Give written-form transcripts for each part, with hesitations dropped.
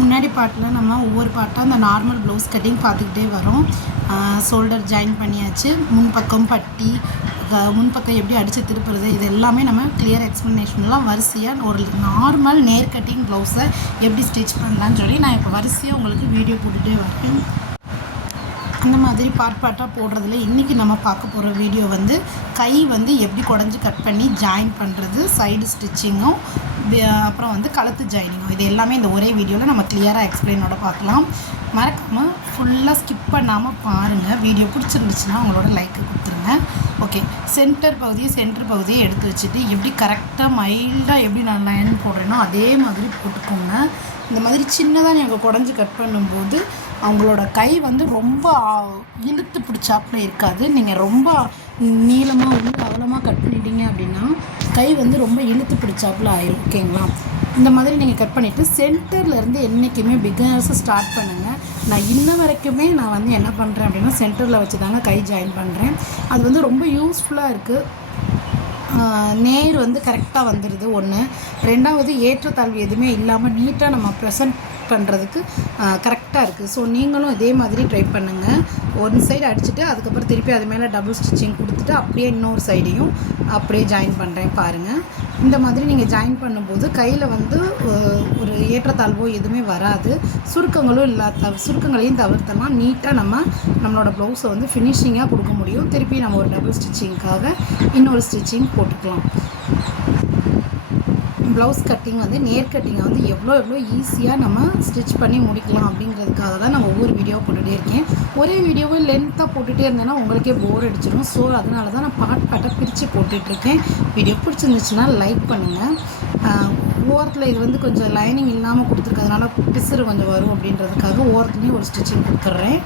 முன்னாடி பார்ட்டில் நம்ம ஒவ்வொரு பார்ட்டாக அந்த நார்மல் ப்ளவுஸ் கட்டிங் பார்த்துக்கிட்டே வரோம். ஷோல்டர் ஜாயின் பண்ணியாச்சு, முன்பக்கம் பட்டி, முன்பக்கம் எப்படி அடித்து திருப்புறது, இது எல்லாமே நம்ம கிளியர் எக்ஸ்ப்ளனேஷன்லாம் வரிசையாக ஒரு நார்மல் நேர் கட்டிங் ப்ளவுஸை எப்படி ஸ்டிச் பண்ணலான்னு சொல்லி நான் இப்போ வரிசையாக உங்களுக்கு வீடியோ போட்டுகிட்டே வரேன். அந்த மாதிரி பார்ட்டாக போடுறதுல இன்றைக்கி நம்ம பார்க்க போகிற வீடியோ வந்து கை வந்து எப்படி குடஞ்சி கட் பண்ணி ஜாயின் பண்ணுறது, சைடு ஸ்டிச்சிங்கும், அப்புறம் வந்து கழுத்து ஜாயினிங்கும், இது எல்லாமே இந்த ஒரே வீடியோவில் நம்ம கிளியராக எக்ஸ்பிளைனோட பார்க்கலாம். மறக்காமல் ஃபுல்லாக ஸ்கிப் பண்ணாமல் பாருங்கள். வீடியோ பிடிச்சிருந்துச்சுன்னா உங்களோட லைக்கு கொடுத்துருங்க. ஓகே, சென்டர் பகுதியை எடுத்து வச்சுட்டு எப்படி கரெக்டாக மைல்டாக எப்படி நான் லைன் போடுறேனோ அதே மாதிரி போட்டுக்கோங்க. இந்த மாதிரி சின்னதாக நீங்கள் குடஞ்சி கட் பண்ணும்போது அவங்களோட கை வந்து ரொம்ப இழுத்து பிடிச்சாப்புல இருக்காது. நீங்கள் ரொம்ப நீளமாக உள்ள அகலமாக கட் பண்ணிட்டீங்க அப்படின்னா கை வந்து ரொம்ப இழுத்து பிடிச்சாப்புல ஆயிடும். ஓகேங்களா? இந்த மாதிரி நீங்கள் கட் பண்ணிவிட்டு சென்டர்லேருந்து என்றைக்குமே பிகினர்ஸை ஸ்டார்ட் பண்ணுங்கள். நான் இன்ன வரைக்குமே நான் வந்து என்ன பண்ணுறேன் அப்படின்னா சென்டரில் வச்சு தாங்க கை ஜாயின் பண்ணுறேன். அது வந்து ரொம்ப யூஸ்ஃபுல்லாக இருக்குது. நேர் வந்து கரெக்டாக வந்துடுது. ஒன்று, ரெண்டாவது ஏற்றத்தாழ்வு எதுவுமே இல்லாமல் நீட்டாக நம்ம ப்ரெசென்ட் பண்ணுறதுக்கு கரெக்டாக இருக்குது. ஸோ நீங்களும் இதே மாதிரி ட்ரை பண்ணுங்கள். ஒன் சைடு அடிச்சுட்டு அதுக்கப்புறம் திருப்பி அது மேலே டபுள் ஸ்டிச்சிங் கொடுத்துட்டு அப்படியே இன்னொரு சைடையும் அப்படியே ஜாயின் பண்ணுறேன் பாருங்கள். இந்த மாதிரி நீங்கள் ஜாயின் பண்ணும்போது கையில் வந்து ஒரு ஏற்றத்தாழ்வோ எதுவுமே வராது. சுருக்கங்களையும் தவிர்த்தலாம். நீட்டாக நம்மளோட ப்ளவுஸை வந்து ஃபினிஷிங்காக கொடுக்க முடியும். திருப்பி நம்ம ஒரு டபுள் ஸ்டிச்சிங்காக இன்னொரு ஸ்டிச்சிங் போட்டுக்கலாம். ப்ளவுஸ் கட்டிங் வந்து நேர் கட்டிங்கை வந்து எவ்வளோ ஈஸியாக நம்ம ஸ்டிச் பண்ணி முடிக்கலாம் அப்படிங்கிறதுக்காக தான் நான் ஒவ்வொரு வீடியோ போட்டுகிட்டே இருக்கேன். ஒரே வீடியோவை லென்த்தாக போட்டுகிட்டே இருந்தேன்னா உங்களுக்கே போர் அடிச்சிடும். ஸோ அதனால தான் நான் பார்ட்டாக பிரித்து போட்டுட்ருக்கேன். வீடியோ பிடிச்சிருந்துச்சுன்னா லைக் பண்ணுங்கள். ஓரத்தில் இது வந்து கொஞ்சம் லைனிங் இல்லாமல் கொடுத்துருக்கிறதுனால பிசுறு கொஞ்சம் வரும் அப்படின்றதுக்காக ஓரத்துலேயும் ஒரு ஸ்டிச்சிங் கொடுத்துட்றேன்.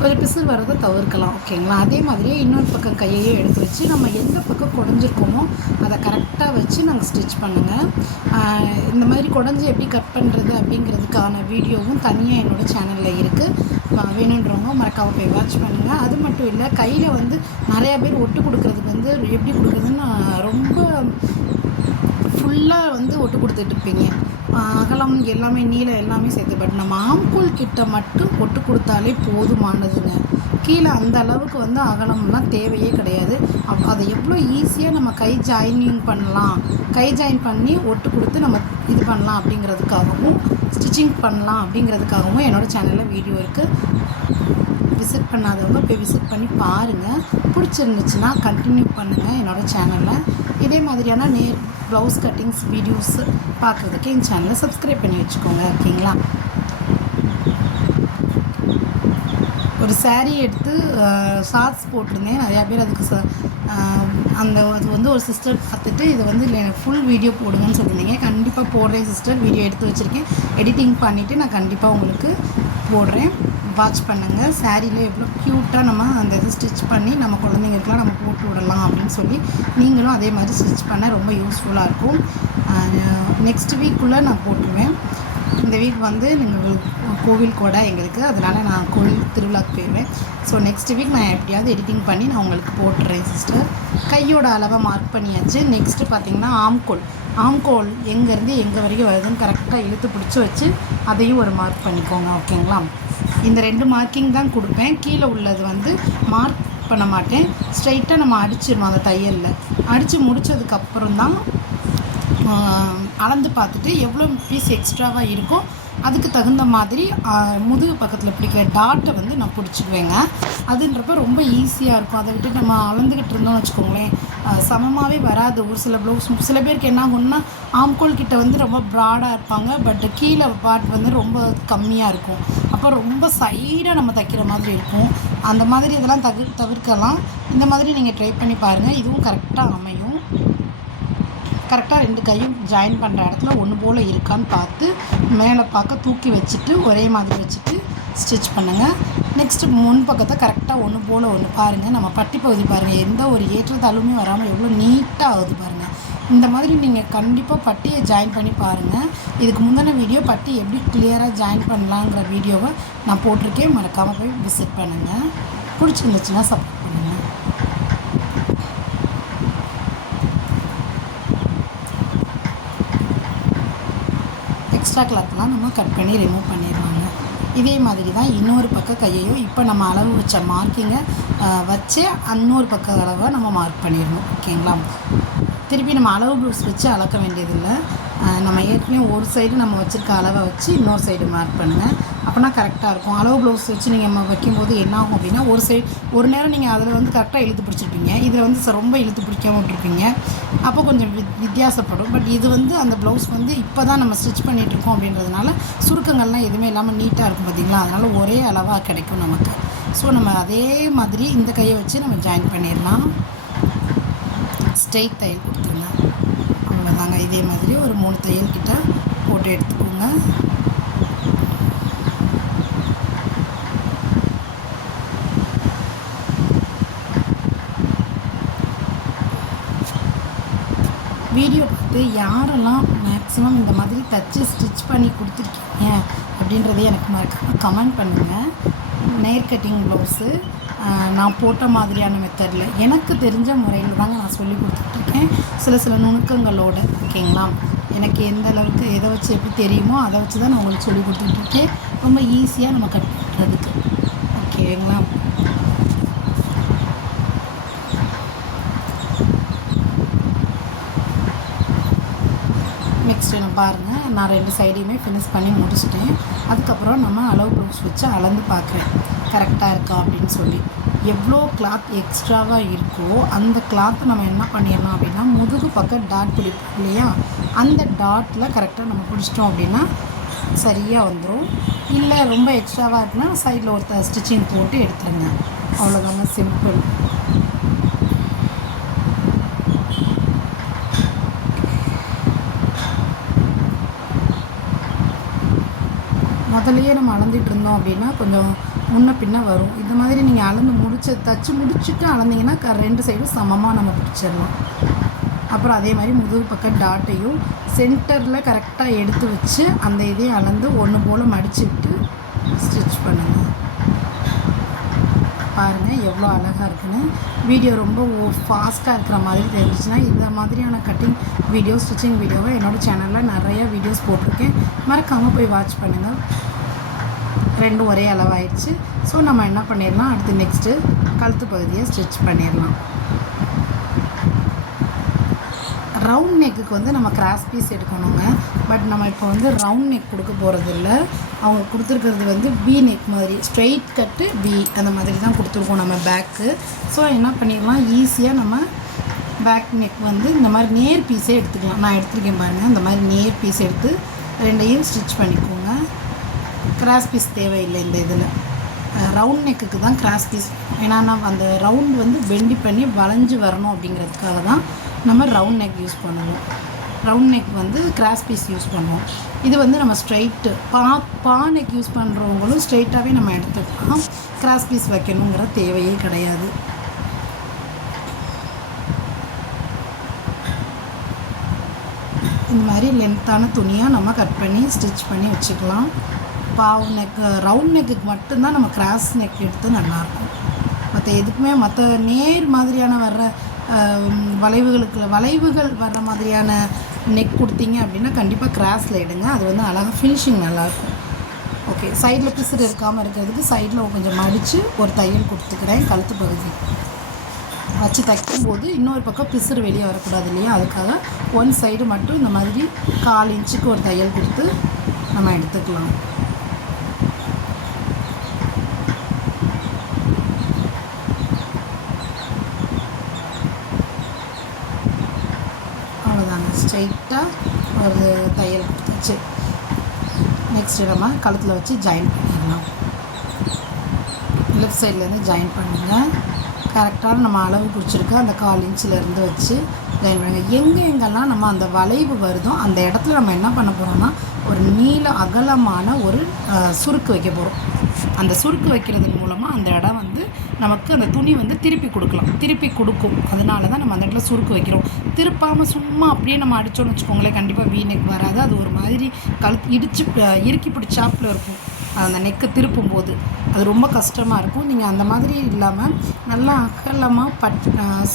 கொஞ்சம் பிசுறு வரதை தவிர்க்கலாம். ஓகேங்களா? அதே மாதிரியே இன்னொரு பக்கம் கையையே எடுத்து வச்சு நம்ம எந்த பக்கம் குடஞ்சிருக்கோமோ அதை கரெக்டாக வச்சு நாங்கள் ஸ்டிச் பண்ணுங்கள். இந்த மாதிரி குடஞ்சி எப்படி கட் பண்ணுறது அப்படிங்கிறதுக்கான வீடியோவும் தனியாக என்னோடய சேனலில் இருக்குது. வேணுன்றவங்க மறக்காமல் போய் வாட்ச் பண்ணுங்கள். அது மட்டும் இல்லை, கையில் வந்து நிறையா பேர் ஒட்டு கொடுக்குறதுக்கு வந்து எப்படி கொடுக்குறதுன்னு ரொம்ப ஃபுல்லாக வந்து ஒட்டு கொடுத்துட்ருப்பீங்க. அகலம் எல்லாமே நீளம் எல்லாமே சேர்த்து. பட் நம்ம ஆம்கோல் கிட்ட மட்டும் ஒட்டு கொடுத்தாலே போதுமானதுங்க. கீழே அந்த அளவுக்கு வந்து அகலம்லாம் தேவையே கிடையாது. அதை எவ்வளோ ஈஸியாக நம்ம கை ஜாயினிங் பண்ணலாம், கை ஜாயின் பண்ணி ஒட்டு கொடுத்து நம்ம இது பண்ணலாம் அப்படிங்கிறதுக்காகவும் ஸ்டிச்சிங் பண்ணலாம் அப்படிங்கிறதுக்காகவும் என்னோடய சேனலில் வீடியோ இருக்குது. விசிட் பண்ணாதவங்க போய் விசிட் பண்ணி பாருங்கள். பிடிச்சிருந்துச்சுன்னா கண்டினியூ பண்ணுங்கள் என்னோடய சேனலில். இதே மாதிரியான ப்ளவுஸ் கட்டிங்ஸ் வீடியோஸ் பார்க்குறதுக்கு என் சேனலை சப்ஸ்கிரைப் பண்ணி வச்சுக்கோங்க. ஓகேங்களா? ஒரு சாரீ எடுத்து ஷார்ட்ஸ் போட்டிருந்தேன். நிறையா பேர் அதுக்கு அது வந்து ஒரு சிஸ்டர் பார்த்துட்டு இதை வந்து ஃபுல் வீடியோ போடுங்கன்னு சொல்லியிருந்தீங்க. கண்டிப்பாக போடுறேன் சிஸ்டர். வீடியோ எடுத்து வச்சுருக்கேன். எடிட்டிங் பண்ணிவிட்டு நான் கண்டிப்பாக உங்களுக்கு போடுறேன். வாட்ச் பண்ணுங்கள். சாரியில் எவ்வளோ க்யூட்டாக நம்ம அந்த இது ஸ்டிச் பண்ணி நம்ம குழந்தைங்களுக்குலாம் நம்ம போட்டு விடலாம் அப்படின்னு சொல்லி நீங்களும் அதே மாதிரி ஸ்டிச் பண்ண ரொம்ப யூஸ்ஃபுல்லாக இருக்கும். நெக்ஸ்ட் வீக்குள்ளே நான் போட்டுருவேன். இந்த வீக் வந்து நீங்கள் கோவில் கூட எங்களுக்கு, அதனால் நான் கோவில் திருவிழாக்கு போயிடுவேன். ஸோ நெக்ஸ்ட் வீக் நான் எப்படியாவது எடிட்டிங் பண்ணி நான் உங்களுக்கு போட்டுறேன் சிஸ்டர். கையோட அளவை மார்க் பண்ணியாச்சு. நெக்ஸ்ட்டு பார்த்திங்கன்னா ஆம்கோல் எங்கேருந்து எங்கே வரைக்கும் வருதுன்னு கரெக்டாக இழுத்து பிடிச்சி வச்சு அதையும் ஒரு மார்க் பண்ணிக்கோங்க. ஓகேங்களா? இந்த 2 மார்க்கிங் தான் கொடுப்பேன். கீழே உள்ளது வந்து மார்க் பண்ண மாட்டேன். ஸ்ட்ரைட்டாக நம்ம அடிச்சிடணும். அந்த தையலில் அடித்து முடித்ததுக்கப்புறம் தான் அளந்து பார்த்துட்டு எவ்வளோ பீஸ் எக்ஸ்ட்ராவாக இருக்கோ அதுக்கு தகுந்த மாதிரி முதுகு பக்கத்தில் பிடிக்கிற டாட்டை வந்து நான் பிடிச்சிக்குவேங்க. அதுன்றப்ப ரொம்ப ஈஸியாக இருக்கும். அதை விட்டு நம்ம அளந்துக்கிட்டு இருந்தோம்னு வச்சுக்கோங்களேன், சமமாகவே வராது. ஒரு சில ப்ளவுஸ் சில பேருக்கு என்ன ஆகும்னா ஆம்கோல் கிட்ட வந்து ரொம்ப ப்ராடாக இருப்பாங்க, பட் கீழே பார்ட் வந்து ரொம்ப கம்மியாக இருக்கும். அப்போ ரொம்ப சைடாக நம்ம தைக்கிற மாதிரி இருக்கும். அந்த மாதிரி இதெல்லாம் தவிர்க்கலாம். இந்த மாதிரி நீங்கள் ட்ரை பண்ணி பாருங்கள். இதுவும் கரெக்டாக அமையும். கரெக்டாக 2 கையும் ஜாயின் பண்ணுற இடத்துல ஒன்று போல் இருக்கான்னு பார்த்து மேலே பார்க்க தூக்கி வச்சுட்டு ஒரே மாதிரி வச்சுட்டு ஸ்டிச் பண்ணுங்கள். நெக்ஸ்ட்டு முன் பக்கத்தை கரெக்டாக ஒன்று போல் ஒன்று பாருங்கள். நம்ம பட்டி பகுதி பாருங்கள், எந்த ஒரு ஏற்றத்தாழ்வுமே வராமல் எவ்வளோ நீட்டாக ஆகுது பாருங்கள். இந்த மாதிரி நீங்கள் கண்டிப்பாக பட்டியை ஜாயின் பண்ணி பாருங்கள். இதுக்கு முந்தின வீடியோ பட்டி எப்படி கிளியராக ஜாயின் பண்ணலாங்கிற வீடியோவை நான் போட்டிருக்கேன். மறக்காமல் போய் விசிட் பண்ணுங்கள். பிடிச்சிருந்துச்சுன்னா சப்போர்ட் பண்ணுங்கள். எக்ஸ்ட்ரா கிளாத்லாம் நம்ம கட் பண்ணி ரிமூவ் பண்ணிடுவாங்க. இதே மாதிரி தான் இன்னொரு பக்க கையையும் இப்போ நம்ம அளவு வச்ச மார்க்கிங்கை வச்சு இன்னொரு பக்க அளவை நம்ம மார்க் பண்ணிடணும். ஓகேங்களா? திருப்பி நம்ம அளவு ப்ளவுஸ் வச்சு அளக்க வேண்டியதில்லை. நம்ம ஏற்கனவே ஒரு சைடு நம்ம வச்சுருக்க அளவை வச்சு இன்னொரு சைடு மார்க் பண்ணுங்கள். அப்போனா கரெக்டாக இருக்கும். அளவு ப்ளவுஸ் வச்சு நீங்கள் வைக்கும்போது என்ன ஆகும் அப்படின்னா, ஒரு நேரம் நீங்கள் அதில் வந்து கரெக்டாக இழுத்து பிடிச்சிருப்பீங்க, இதில் வந்து ரொம்ப இழுத்து பிடிக்காம விட்டுருப்பீங்க. அப்போ கொஞ்சம் வித்தியாசப்படும். பட் இது வந்து அந்த ப்ளவுஸ் வந்து இப்போ தான் நம்ம ஸ்டிச் பண்ணிகிட்ருக்கோம் அப்படின்றதுனால சுருக்கங்கள்லாம் எதுவுமே இல்லாமல் நீட்டாக இருக்கும் பார்த்திங்களா? அதனால் ஒரே அளவாக கிடைக்கும் நமக்கு. ஸோ நம்ம அதே மாதிரி இந்த கையை வச்சு நம்ம ஜாயின் பண்ணிடலாம். ஸ்ட்ரெயிட் தையல் கொடுத்துருங்க. அவ்வளோதாங்க. இதே மாதிரி ஒரு 3 தையல் கிட்ட போட்டு எடுத்துக்கோங்க. வீடியோ பார்த்து யாரெல்லாம் மேக்ஸிமம் இந்த மாதிரி தச்சு ஸ்டிச் பண்ணி கொடுத்துருக்கீங்க அப்படின்றதே எனக்கு மறக்காமல் கமெண்ட் பண்ணுங்கள். நேர் கட்டிங் ப்ளவுஸு நான் போட்ட மாதிரியான மெத்தடில் எனக்கு தெரிஞ்ச முறையில் தாங்க நான் சொல்லி கொடுத்துட்ருக்கேன். சில நுணுக்கங்களோடு. ஓகேங்களா? எனக்கு எந்த அளவுக்கு எதை வச்சு எப்படி தெரியுமோ அதை வச்சு தான் நான் உங்களுக்கு சொல்லி கொடுத்துட்ருக்கேன். ரொம்ப ஈஸியாக நம்ம கட் பண்ணுறதுக்கு. ஓகேங்களா? நெக்ஸ்ட்டு நான் பாருங்கள், நான் 2 சைடையுமே ஃபினிஷ் பண்ணி முடிச்சிட்டேன். அதுக்கப்புறம் நம்ம அளவு ப்ளவுஸ் வச்சு அளந்து பார்க்குறேன் கரெக்டாக இருக்கா அப்படின்னு சொல்லி. எவ்வளோ கிளாத் எக்ஸ்ட்ராவாக இருக்கோ அந்த கிளாத்தை நம்ம என்ன பண்ணிடலாம் அப்படின்னா, முதுகு பக்கம் டாட் பிடிப்போம் இல்லையா, அந்த டாட்டில் கரெக்டாக நம்ம பிடிச்சிட்டோம் அப்படின்னா சரியாக வந்துடும். இல்லை ரொம்ப எக்ஸ்ட்ராவாக இருக்குன்னா சைடில் ஒரு ஸ்டிச்சிங் போட்டு எடுத்துருங்க. அவ்வளோதாங்க, சிம்பிள். முதலையே நம்ம அளந்துட்டு இருந்தோம் அப்படின்னா கொஞ்சம் முன்ன பின்ன வரும். இந்த மாதிரி நீங்கள் அளந்து தச்சு முடிச்சுட்டு அளந்தீங்கன்னா 2 சைடும் சமமாக நம்ம பிடிச்சிடலாம். அப்புறம் அதே மாதிரி முதுகு பக்கம் டாட்டையும் சென்டரில் கரெக்டாக எடுத்து வச்சு அந்த இதையும் அளந்து ஒன்று போல் மடித்து விட்டு ஸ்டிச் பண்ணுங்கள். பாருங்கள் எவ்வளோ அழகாக இருக்குன்னு. வீடியோ ரொம்ப ஃபாஸ்ட்டாக இருக்கிற மாதிரி தெரிஞ்சிச்சுன்னா இந்த மாதிரியான கட்டிங் வீடியோ, ஸ்டிச்சிங் வீடியோவை என்னோடய சேனலில் நிறைய வீடியோஸ் போட்டிருக்கேன். மறக்காமல் போய் வாட்ச் பண்ணுங்கள். 2 ஒரே அளவாயிடுச்சு. ஸோ நம்ம என்ன பண்ணிடலாம், அடுத்து நெக்ஸ்ட்டு கழுத்து பகுதியை ஸ்டிச் பண்ணிடலாம். ரவுண்ட் நெக்குக்கு வந்து நம்ம கிராஸ் பீஸ் எடுக்கணுங்க. பட் நம்ம இப்போ வந்து ரவுண்ட் நெக் கொடுக்க போகிறது இல்லை. அவங்க கொடுத்துருக்கிறது வந்து பி நெக் மாதிரி, ஸ்ட்ரெயிட் கட்டு பி அந்த மாதிரி தான் கொடுத்துருக்கோம் நம்ம பேக்கு. ஸோ என்ன பண்ணிடலாம், ஈஸியாக நம்ம பேக் நெக் வந்து இந்த மாதிரி நேர் பீஸே எடுத்துக்கலாம். நான் எடுத்துருக்கேன் பாருங்கள், இந்த மாதிரி நேர் பீஸ் எடுத்து 2யும் ஸ்டிச் பண்ணிக்கோங்க. கிராஸ் பீஸ் தேவையில்லை இந்த இதில். ரவுண்ட் நெக்குக்கு தான் கிராஸ் பீஸ். ஏன்னா நம்ம அந்த ரவுண்ட் வந்து பெண்டி பண்ணி வளைஞ்சு வரணும் அப்படிங்கிறதுக்காக தான் நம்ம ரவுண்ட் நெக் யூஸ் பண்ணுவோம். ரவுண்ட் நெக் வந்து கிராஸ் பீஸ் யூஸ் பண்ணுவோம். இது வந்து நம்ம ஸ்ட்ரைட்டு பா நெக் யூஸ் பண்ணுறவங்களும் ஸ்ட்ரைட்டாகவே நம்ம எடுத்துக்கலாம். கிராஸ் பீஸ் வைக்கணுங்கிற தேவையே கிடையாது. இந்த மாதிரி லென்த்தான துணியாக நம்ம கட் பண்ணி ஸ்டிச் பண்ணி வச்சுக்கலாம். பாவு நெக், ரவுண்ட் நெக்குக்கு மட்டும்தான் நம்ம கிராஸ் நெக் எடுத்து நல்லாயிருக்கும். மற்ற எதுக்குமே மற்ற நேர் மாதிரியான வர்ற வளைவுகள் வர்ற மாதிரியான நெக் கொடுத்தீங்க அப்படின்னா கண்டிப்பாக கிராஸில் எடுங்க. அது வந்து அழகாக ஃபினிஷிங் நல்லாயிருக்கும். ஓகே, சைடில் பிசுறு இருக்காமல் இருக்கிறதுக்கு சைடில் கொஞ்சம் மடித்து ஒரு தையல் கொடுத்துக்கிறேன். கழுத்து பகுதி வச்சு தைக்கும்போது இன்னொரு பக்கம் பிசுறு வெளியே வரக்கூடாது இல்லையா, அதுக்காக 1 சைடு மட்டும் இந்த மாதிரி 1/4 இன்ச்சுக்கு ஒரு தையல் கொடுத்து நம்ம எடுத்துக்கலாம். அவ்வளோதாங்க, ஸ்ட்ரைட்டாக ஒரு தையல் கொடுத்துச்சு. நெக்ஸ்ட்டு நம்ம கழுத்தில் வச்சு ஜாயின் பண்ணிடலாம். லெஃப்ட் சைட்லேருந்து ஜாயின் பண்ணுங்கள். கரெக்டாக நம்ம அளவு குறிச்சிருக்க அந்த 1/4 இன்ச்சிலேருந்து வச்சு ஜாயின் பண்ணுங்கள். எங்கெல்லாம் நம்ம அந்த வளைவு வருதோ அந்த இடத்துல நம்ம என்ன பண்ண போகிறோம்னா ஒரு நீள அகலமான ஒரு சுருக்கு வைக்க போகிறோம். அந்த சுருக்கு வைக்கிறது மூலமாக அந்த இடம் வந்து நமக்கு அந்த துணி வந்து திருப்பி கொடுக்கும். அதனால தான் நம்ம அந்த இடத்துல சுருக்கு வைக்கிறோம். திருப்பாமல் சும்மா அப்படியே நம்ம அடித்தோன்னு வச்சுக்கோங்களேன், கண்டிப்பாக வீ நெக் வராது. அது ஒரு மாதிரி இறுக்கி பிடிச்சாப்பில் இருக்கும். அந்த நெக்கை திருப்பும் போது அது ரொம்ப கஷ்டமாக இருக்கும். நீங்கள் அந்த மாதிரி இல்லாமல் நல்லா அகலமாக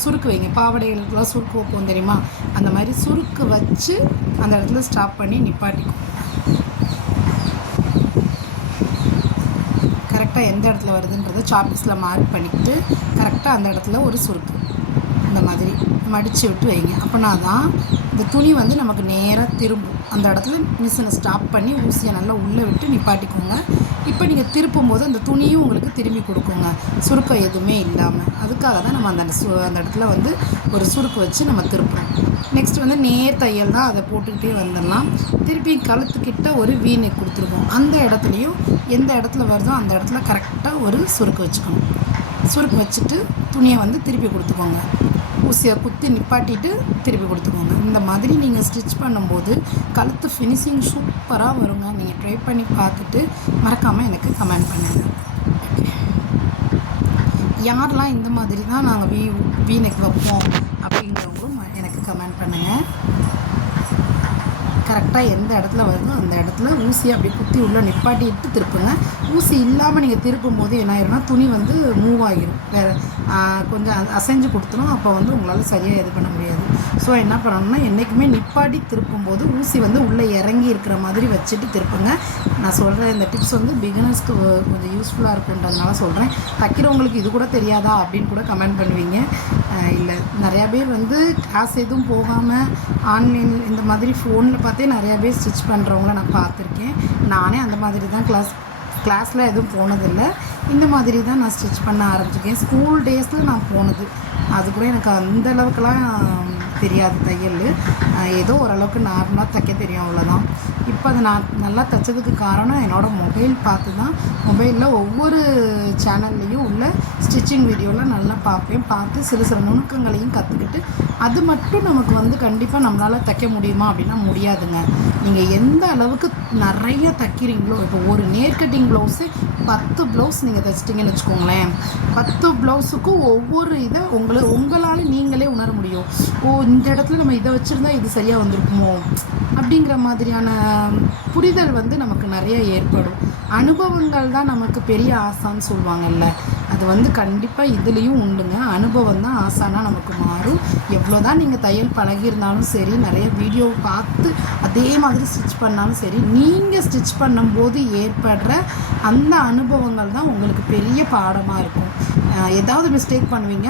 சுருக்கு வைங்க. பாவாடைகளுக்கெல்லாம் சுருக்கு வைப்போம் தெரியுமா, அந்த மாதிரி சுருக்கு வச்சு அந்த இடத்துல ஸ்டாப் பண்ணி நிப்பாட்டிக்கும். கரெக்டாக எந்த இடத்துல வருதுன்றதை சாப்பீஸில் மார்க் பண்ணிக்கிட்டு கரெக்டாக அந்த இடத்துல ஒரு சுருக்கு இந்த மாதிரி மடித்து விட்டு வைங்க. அப்போனா தான் இந்த துணி வந்து நமக்கு நேராக திரும்பும். அந்த இடத்துல மிஷினை ஸ்டாப் பண்ணி ஊசியை நல்லா உள்ளே விட்டு நிப்பாட்டிக்கோங்க. இப்போ நீங்கள் திருப்பும் போது அந்த துணியும் உங்களுக்கு திரும்பி கொடுக்குங்க, சுருக்கம் எதுவுமே இல்லாமல். அதுக்காக தான் நம்ம அந்த இடத்துல வந்து ஒரு சுருக்கு வச்சு நம்ம திருப்புறோம். நெக்ஸ்ட் வந்து நேர் தையல் தான், அதை போட்டுக்கிட்டே வந்துடலாம். திருப்பி கழுத்துக்கிட்ட ஒரு வீநெக் கொடுத்துருக்கோம். அந்த இடத்துலையும் எந்த இடத்துல வருதோ அந்த இடத்துல கரெக்டாக ஒரு சுருக்கு வச்சுக்கணும். சுருக்கு வச்சுட்டு துணியை வந்து திருப்பி கொடுத்துக்கோங்க. ஊசியை குத்தி நிப்பாட்டிட்டு திருப்பி கொடுத்துக்கோங்க. இந்த மாதிரி நீங்கள் ஸ்டிச் பண்ணும்போது கழுத்து ஃபினிஷிங் சூப்பராக வருங்க. நீங்கள் ட்ரை பண்ணி பார்த்துட்டு மறக்காமல் எனக்கு கமெண்ட் பண்ணுங்கள். யாரெல்லாம் இந்த மாதிரி தான் நாங்கள் வீநெக் வைப்போம் அப்படிங்கிறவங்களும் எனக்கு கமெண்ட் பண்ணுங்கள். கரெக்டாக எந்த இடத்துல வருதோ அந்த இடத்துல ஊசியை அப்படி குத்தி உள்ளே நிப்பாட்டிட்டு திருப்புங்க. ஊசி இல்லாமல் நீங்கள் திருப்பும் போது என்ன ஆயிரும்னா துணி வந்து மூவ் ஆகிரும், வேறு கொஞ்சம் அசைஞ்சு கொடுத்துரும். அப்போ வந்து உங்களால் சரியாக இது பண்ண முடியாது. ஸோ என்ன பண்ணணும்னா என்றைக்குமே நிப்பாட்டி திருப்பும்போது ஊசி வந்து உள்ளே இறங்கி இருக்கிற மாதிரி வச்சுட்டு திருப்புங்க. நான் சொல்கிற இந்த டிப்ஸ் வந்து பிகினர்ஸ்க்கு கொஞ்சம் யூஸ்ஃபுல்லாக இருக்குன்றதுனால சொல்கிறேன். தைக்கிறவங்களுக்கு இது கூட தெரியாதா அப்படின்னு கூட கமெண்ட் பண்ணுவீங்க. இல்லை, நிறையா பேர் வந்து கிளாஸ் எதுவும் போகாமல் ஆன்லைன் இந்த மாதிரி ஃபோனில் பார்த்தே நிறையா பேர் ஸ்டிச் பண்ணுறவங்கள நான் பார்த்துருக்கேன். நானே அந்த மாதிரி தான் கிளாஸில் எதுவும் போனதில்லை. இந்த மாதிரி தான் நான் ஸ்டிச் பண்ண ஆரம்பிச்சிருக்கேன். ஸ்கூல் டேஸில் நான் போனது, அது கூட எனக்கு அந்த அளவுக்குலாம் தெரியாது தையல். ஏதோ ஓரளவுக்கு நார்மலாக தைக்க தெரியும், அவ்வளோதான். இப்போ அதை நான் நல்லா தைச்சதுக்கு காரணம் என்னோடய மொபைல் பார்த்து தான். மொபைலில் ஒவ்வொரு சேனல்லையும் உள்ள ஸ்டிச்சிங் வீடியோலாம் நல்லா பார்த்து சில நுணுக்கங்களையும் கற்றுக்கிட்டு அது மட்டும் நமக்கு வந்து கண்டிப்பாக நம்மளால் தைக்க முடியுமா அப்படின்னா முடியாதுங்க. நீங்கள் எந்த அளவுக்கு நிறைய தைக்கிறீங்களோ, இப்போ ஒரு நேர் கட்டிங் ப்ளவுஸு 10 ப்ளவுஸ் நீங்கள் தைச்சிட்டிங்கன்னு வச்சுக்கோங்களேன், 10 ப்ளவுஸுக்கும் ஒவ்வொரு இதை உங்களால் நீங்களே உணர முடியும். இந்த இடத்துல நம்ம இதை வச்சுருந்தா இது சரியாக வந்திருக்குமோ அப்படிங்கிற மாதிரியான புரிதல் வந்து நமக்கு நிறைய ஏற்படும். அனுபவங்கள் தான் நமக்கு பெரிய ஆசான்னு சொல்லுவாங்கல்ல, அது வந்து கண்டிப்பாக இதுலேயும் உண்டுங்க. அனுபவம் தான் ஆசானாக நமக்கு மாறும். எவ்வளோ தான் நீங்கள் தையல் பழகியிருந்தாலும் சரி, நிறைய வீடியோ பார்த்து அதே மாதிரி ஸ்டிச் பண்ணாலும் சரி, நீங்கள் ஸ்டிச் பண்ணும்போது ஏற்படுற அந்த அனுபவங்கள் தான் உங்களுக்கு பெரிய பாடமாக இருக்கும். ஏதாவது மிஸ்டேக் பண்ணுவீங்க,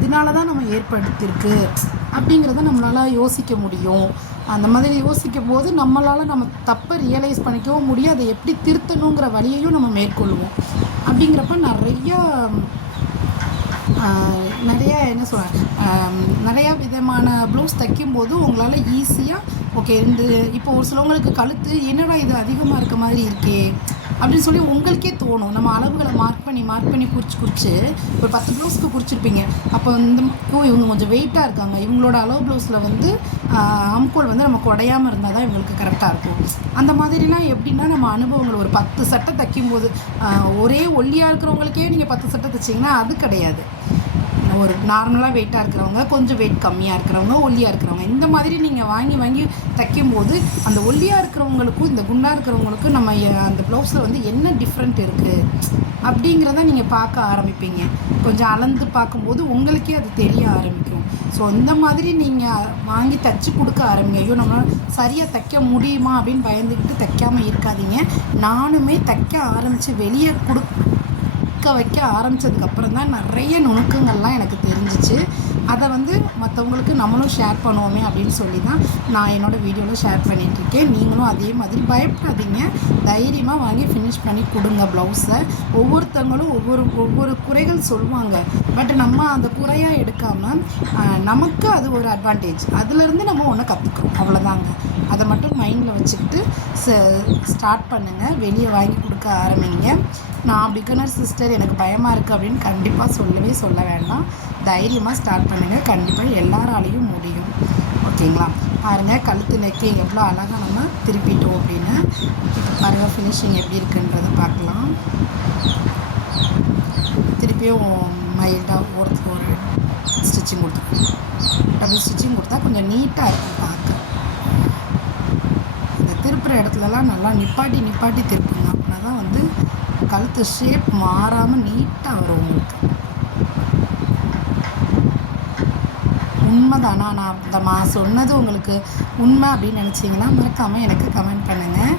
இதனால தான் நம்ம ஏற்படுத்தியிருக்கு அப்படிங்கிறத நம்மளால் யோசிக்க முடியும். அந்த மாதிரி யோசிக்கும் போது நம்மளால் நம்ம தப்பை ரியலைஸ் பண்ணிக்கவும் முடியும். அதை எப்படி திருத்தணுங்கிற வழியையும் நம்ம மேற்கொள்வோம். அப்படிங்கிறப்ப நிறைய என்ன சொல்கிறேன், நிறையா விதமான ப்ளவுஸ் தைக்கும்போது உங்களால் ஈஸியாக இப்போ ஒரு சிலவங்களுக்கு கழுத்து என்னடா இது அதிகமாக இருக்க மாதிரி இருக்கே அப்படின்னு சொல்லி உங்களுக்கே தோணும். நம்ம அளவுகளை மார்க் பண்ணி குறித்து ஒரு 10 ப்ளவுஸ்க்கு குறிச்சிருப்பீங்க. அப்போ இவங்க கொஞ்சம் வெயிட்டாக இருக்காங்க, இவங்களோட அளவு ப்ளவுஸில் வந்து ஆம்கோல் வந்து நமக்கு உடையாமல் இருந்தால் தான் இவங்களுக்கு கரெக்டாக இருக்கும். அந்த மாதிரிலாம் எப்படின்னா நம்ம அனுபவங்கள் ஒரு 10 சட்டை தைக்கும்போது ஒரே ஒல்லியாக இருக்கிறவங்களுக்கே நீங்கள் 10 சட்டை தைச்சிங்கன்னா அது கிடையாது. ஒரு நார்மலாக வெயிட்டாக இருக்கிறவங்க, கொஞ்சம் வெயிட் கம்மியாக இருக்கிறவங்க, ஒல்லியாக இருக்கிறவங்க, இந்த மாதிரி நீங்கள் வாங்கி தைக்கும்போது அந்த ஒல்லியாக இருக்கிறவங்களுக்கும் இந்த குண்டாக இருக்கிறவங்களுக்கும் நம்ம அந்த ப்ளவுஸில் வந்து என்ன டிஃப்ரெண்ட் இருக்குது அப்படிங்கிறத நீங்கள் பார்க்க ஆரம்பிப்பீங்க. கொஞ்சம் அளந்து பார்க்கும்போது உங்களுக்கே அது தெரிய ஆரம்பிக்கும். ஸோ இந்த மாதிரி நீங்கள் வாங்கி தைச்சி கொடுக்க ஆரம்பிங்க. நம்மளால் சரியாக தைக்க முடியுமா அப்படின்னு பயந்துக்கிட்டு தைக்காமல் இருக்காதீங்க. நானுமே தைக்க ஆரம்பித்து வெளியே வைக்க ஆரம்பித்ததுக்கப்புறம் தான் நிறைய நுணுக்கங்கள்லாம் எனக்கு தெரிஞ்சிச்சு. அதை வந்து மற்றவங்களுக்கு நம்மளும் ஷேர் பண்ணுவோமே அப்படின்னு சொல்லி தான் நான் என்னோடய வீடியோவில் ஷேர் பண்ணிகிட்ருக்கேன். நீங்களும் அதே மாதிரி பயப்படாதீங்க, தைரியமாக வாங்கி ஃபினிஷ் பண்ணி கொடுங்க ப்ளவுஸை. ஒவ்வொருத்தவங்களும் ஒவ்வொரு குறைகள் சொல்லுவாங்க. பட் நம்ம அந்த குறையாக எடுக்காமல் நமக்கு அது ஒரு அட்வான்டேஜ், அதுலேருந்து நம்ம ஒன்று கற்றுக்குறோம், அவ்வளோதாங்க. அதை மட்டும் மைண்டில் வச்சுக்கிட்டு ஸ்டார்ட் பண்ணுங்கள், வெளியே வாங்கி கொடுக்க ஆரம்பிங்க. நான் பிகினர் சிஸ்டர், எனக்கு பயமாக இருக்குது அப்படின்னு கண்டிப்பாக சொல்ல வேண்டாம். தைரியமாக ஸ்டார்ட் பண்ணுங்கள், கண்டிப்பாக எல்லாராலையும் முடியும். ஓகேங்களா? பாருங்கள் கழுத்து நெக்கு எவ்வளோ அழகாக நம்ம திருப்பிட்டோம் அப்படின்னு. இப்போ பாருங்கள் ஃபினிஷிங் எப்படி இருக்குன்றதை பார்க்கலாம். திருப்பியும் மைல்டாக ஒரு ஸ்டிச்சிங் கொடுத்துருக்கோம். டபுள் ஸ்டிச்சிங் கொடுத்தா கொஞ்சம் நீட்டாக இருக்கும் பார்க்க. இந்த திருப்புற இடத்துலலாம் நல்லா நிப்பாட்டி திருப்புங்க. அப்படின்னா தான் வந்து கழுத்து ஷேப் மாறாமல் நீட்டாக வரும் உங்களுக்கு. உண்மைதானா? நான் சொன்னது உங்களுக்கு உண்மை அப்படின்னு நினச்சிங்கன்னா மறக்காமல் எனக்கு கமெண்ட் பண்ணுங்கள்.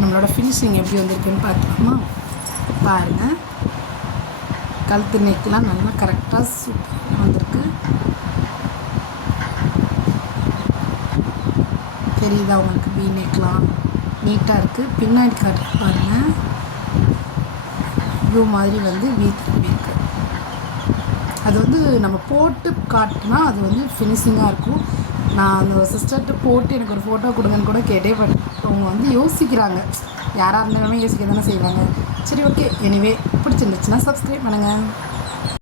நம்மளோட ஃபினிஷிங் எப்படி வந்திருக்குன்னு பார்க்கலாமா? பாருங்கள், கழுத்து நெக்லாம் நல்லா கரெக்டாக சூப்பராக வந்திருக்கு. தெரியுதா உங்களுக்கு? வீ நெக்லாம் நீட்டாக இருக்குது. பின்னாடி காட்டு பாருங்கள், யூ மாதிரி வந்து வீ திரும்பி இருக்குது. அது வந்து நம்ம போட்டு காட்டினா அது வந்து ஃபினிஷிங்காக இருக்கும். நான் அந்த சிஸ்டர்கிட்ட போட்டு எனக்கு ஒரு ஃபோட்டோ கொடுங்கன்னு கூட கேட்டே, பட் அவங்க வந்து யோசிக்கிறாங்க. யாராக இருந்தாலுமே யோசிக்க தானே செய்வாங்க. சரி, ஓகே. எனிவே பிடிச்சிருந்துச்சுன்னா சப்ஸ்கிரைப் பண்ணுங்கள்.